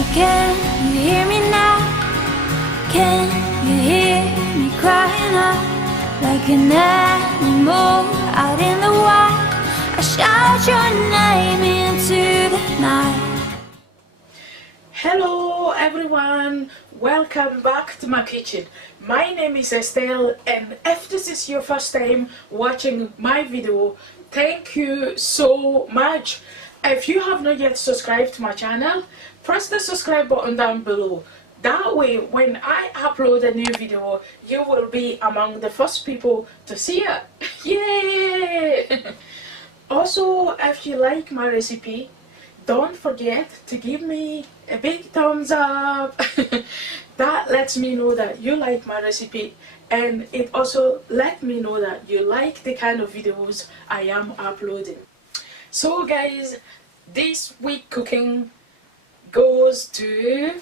Can you hear me now? Can you hear me crying out like an animal out in the wild? I shout your name into the night. Hello everyone, welcome back to my kitchen. My name is Estelle, and if this is your first time watching my video, thank you so much. If you have not yet subscribed to my channel, press the subscribe button down below. That way, when I upload a new video, you will be among the first people to see it. Yay! Also, if you like my recipe, don't forget to give me a big thumbs up. That lets me know that you like my recipe, and it also lets me know that you like the kind of videos I am uploading. So guys, this week cooking goes to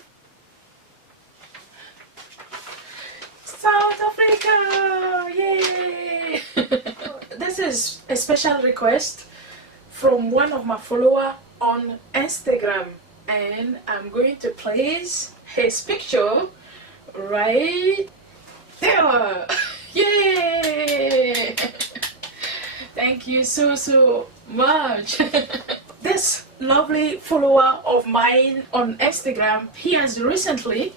South Africa! Yay! This is a special request from one of my followers on Instagram, and I'm going to place his picture right there. Yay! Thank you so much. This lovely follower of mine on Instagram, he has recently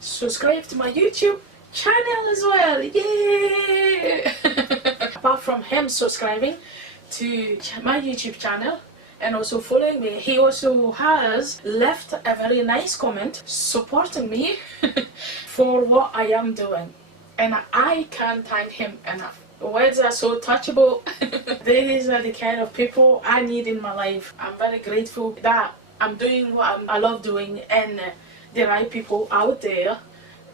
subscribed to my YouTube channel as well. Yay! Apart from him subscribing to my YouTube channel and also following me, he also has left a very nice comment supporting me for what I am doing, and I can't thank him enough. Words are so touchable. These are the kind of people I need in my life. I'm very grateful that I'm doing what I love doing, and there are people out there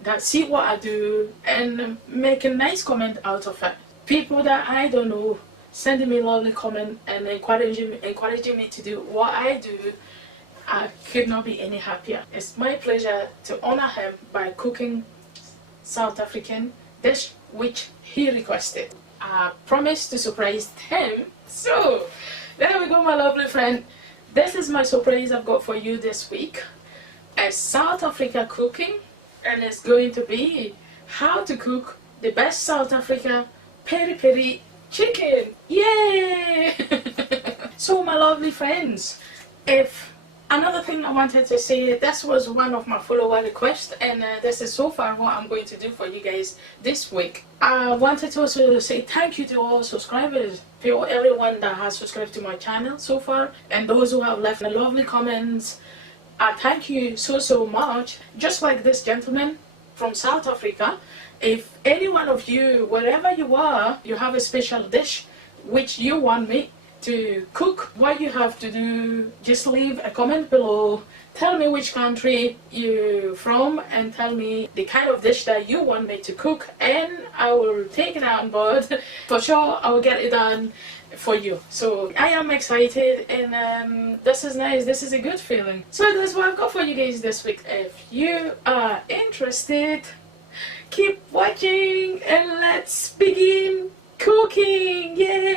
that see what I do and make a nice comment out of it. People that I don't know sending me lovely comment and encouraging me to do what I do. I could not be any happier. It's my pleasure to honor him by cooking South African dish which he requested. I promised to surprise him, so there we go, my lovely friend. This is my surprise I've got for you this week. A South Africa cooking, and it's going to be how to cook the best South Africa peri peri chicken. Yay! So my lovely friends, if another thing I wanted to say, this was one of my follower requests, and this is so far what I'm going to do for you guys this week. I wanted to also say thank you to all subscribers, to everyone that has subscribed to my channel so far, and those who have left lovely comments. Thank you so much. Just like this gentleman from South Africa, if any one of you, wherever you are, you have a special dish which you want me to cook, what you have to do, just leave a comment below. Tell me which country you're from and tell me the kind of dish that you want me to cook, and I will take it on board. For sure I will get it done for you. So I am excited, and this is nice. This is a good feeling. So that's what I've got for you guys this week. If you are interested, keep watching and let's begin cooking. Yay!